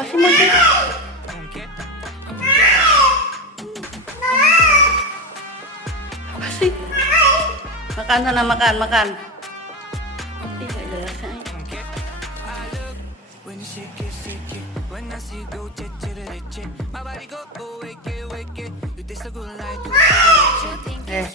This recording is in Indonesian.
Apa sih Mochi? Apa sih? Makan sana, makan, makan. Ih, gak jelas ya. Eh,